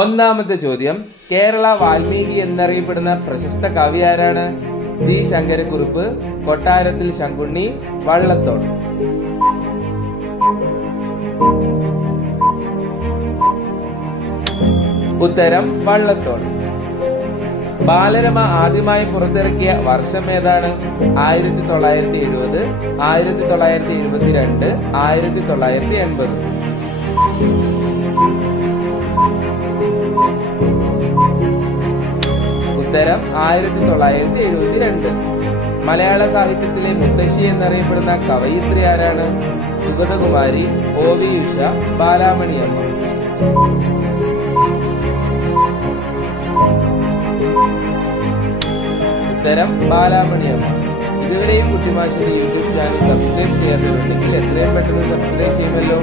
ഒന്നാമത്തെ ചോദ്യം, കേരള വാൽമീകി എന്നറിയപ്പെടുന്ന പ്രശസ്ത കവി ആരാണ്? ജി ശങ്കരക്കുറുപ്പ്, കൊട്ടാരത്തിൽ ശങ്കുണ്ണി, വള്ളത്തോൾ. ഉത്തരം വള്ളത്തോൾ. ബാലരമ ആദ്യമായി പുറത്തിറക്കിയ വർഷം ഏതാണ്? 1970, 1972, 1980. ഉത്തരം 1972. മലയാള സാഹിത്യത്തിലെ മുത്തശ്ശി എന്നറിയപ്പെടുന്ന കവയിത്രി ആരാണ്? സുഗതകുമാരി, OV ഉഷ, ബാലാമണിയമ്മ. ഉത്തരം ബാലാമണിയമ്മ. ഇതുവരെയും കുട്ടിമാഷിന്റെ യൂട്യൂബ് ചാനൽ സബ്സ്ക്രൈബ് ചെയ്യാത്തവരുണ്ടെങ്കിൽ എത്രയും പെട്ടെന്ന് സബ്സ്ക്രൈബ് ചെയ്യുമല്ലോ.